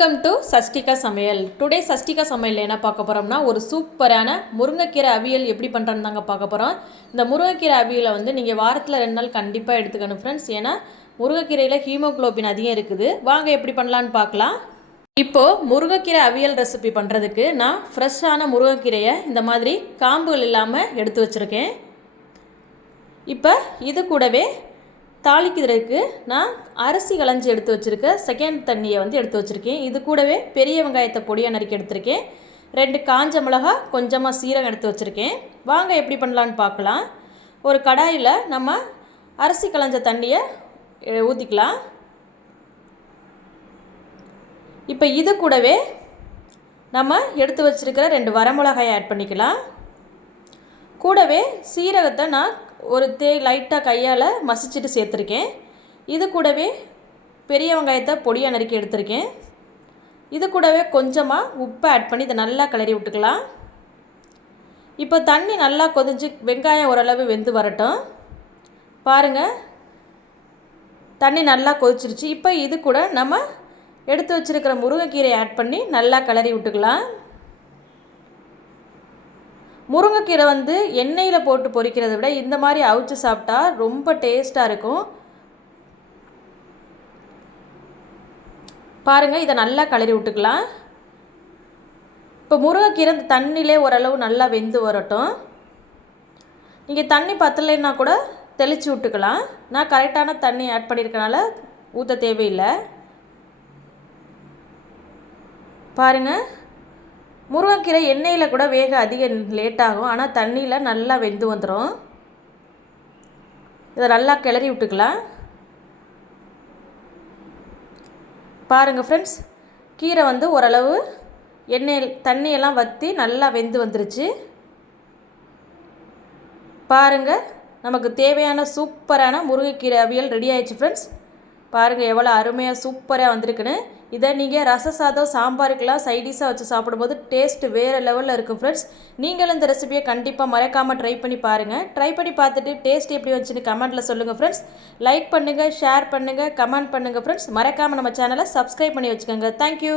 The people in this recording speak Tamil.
வெல்கம் டு சஷ்டிகா சமையல். டுடே சஷ்டிகா சமையல் என்ன பார்க்க போகிறோம்னா, ஒரு சூப்பரான முருங்கைக்கீரை அவியல் எப்படி பண்ணுறேன்னு தாங்க பார்க்க போகிறோம். இந்த முருங்கைக்கீரை அவியலை நீங்கள் வாரத்தில் 2 நாள் கண்டிப்பாக எடுத்துக்கணும் ஃப்ரெண்ட்ஸ். ஏன்னா முருங்கைக்கீரையில் ஹீமோக்ளோபின் அதிகம் இருக்குது. வாங்க எப்படி பண்ணலான்னு பார்க்கலாம். இப்போது முருங்கைக்கீரை அவியல் ரெசிபி பண்ணுறதுக்கு நான் ஃப்ரெஷ்ஷான முருங்கைக்கீரையை இந்த மாதிரி காம்புகள் இல்லாமல் எடுத்து வச்சுருக்கேன். இப்போ இது கூடவே தாளிக்கிறதுக்கு நான் அரிசி களைஞ்சி எடுத்து வச்சுருக்கேன். செகண்ட் தண்ணியை எடுத்து வச்சுருக்கேன். இது கூடவே பெரிய வெங்காயத்தை பொடியாக நறுக்கி எடுத்திருக்கேன். 2 காஞ்ச மிளகா, கொஞ்சமாக சீரகம் எடுத்து வச்சுருக்கேன். வாங்க எப்படி பண்ணலான்னு பார்க்கலாம். ஒரு கடாயில் நம்ம அரிசி களைஞ்ச தண்ணியை ஊற்றிக்கலாம். இப்போ இது கூடவே நம்ம எடுத்து வச்சுருக்கிற 2 வரமிளகாயை ஆட் பண்ணிக்கலாம். கூடவே சீரகத்தை நான் ஒரு லைட்டாக கையால் மசிச்சுட்டு சேர்த்துருக்கேன். இது கூடவே பெரிய வெங்காயத்தை பொடியாக நறுக்கி எடுத்திருக்கேன். இது கூடவே கொஞ்சமாக உப்பை ஆட் பண்ணி இதை நல்லா கிளறி விட்டுக்கலாம். இப்போ தண்ணி நல்லா கொதிஞ்சு வெங்காயம் ஓரளவு வெந்து வரட்டும். பாருங்கள், தண்ணி நல்லா கொதிச்சிருச்சு. இப்போ இது கூட நம்ம எடுத்து வச்சுருக்கிற முருங்கைக்கீரையை ஆட் பண்ணி நல்லா கிளறி விட்டுக்கலாம். முருங்கைக்கீரை எண்ணெயில் போட்டு பொரிக்கிறத விட இந்த மாதிரி அவிச்சு சாப்பிட்டா ரொம்ப டேஸ்ட்டாக இருக்கும். பாருங்கள், இதை நல்லா கிளறி விட்டுக்கலாம். இப்போ முருங்கைக்கீரை இந்த தண்ணியிலே ஓரளவு நல்லா வெந்து வரட்டும். நீங்கள் தண்ணி பத்தலைன்னா கூட தெளித்து விட்டுக்கலாம். நான் கரெக்டான தண்ணி ஆட் பண்ணியிருக்கனால ஊற்ற தேவையில்லை. பாருங்கள், முருங்கைக்கீரை எண்ணெயில் கூட வேக அதிக லேட் ஆகும். ஆனால் தண்ணியில் நல்லா வெந்து வந்துடும். இதை நல்லா கிளறி விட்டுக்கலாம். பாருங்கள் ஃப்ரெண்ட்ஸ், கீரை ஓரளவு தண்ணியெல்லாம் வற்றி நல்லா வெந்து வந்துருச்சு. பாருங்கள், நமக்கு தேவையான சூப்பரான முருங்கைக்கீரை அவியல் ரெடி ஆயிடுச்சு ஃப்ரெண்ட்ஸ். பாருங்கள் எவ்வளோ அருமையாக சூப்பராக வந்திருக்குன்னு. இதை நீங்கள் ரச சாதம், சாம்பாருக்கெல்லாம் சைடிஷாக வச்சு சாப்பிடும்போது டேஸ்ட்டு வேறு லெவலில் இருக்கும் ஃப்ரெண்ட்ஸ். நீங்களும் இந்த ரெசிபியை கண்டிப்பாக மறக்காமல் ட்ரை பண்ணி பாருங்கள். ட்ரை பண்ணி பார்த்துட்டு டேஸ்ட் எப்படி வந்துச்சுன்னு கமெண்ட்டில் சொல்லுங்கள் ஃப்ரெண்ட்ஸ். லைக் பண்ணுங்கள், ஷேர் பண்ணுங்கள், கமெண்ட் பண்ணுங்கள் ஃப்ரெண்ட்ஸ். மறக்காமல் நம்ம சேனலை சப்ஸ்கிரைப் பண்ணி வச்சுக்கோங்க. தேங்க்யூ.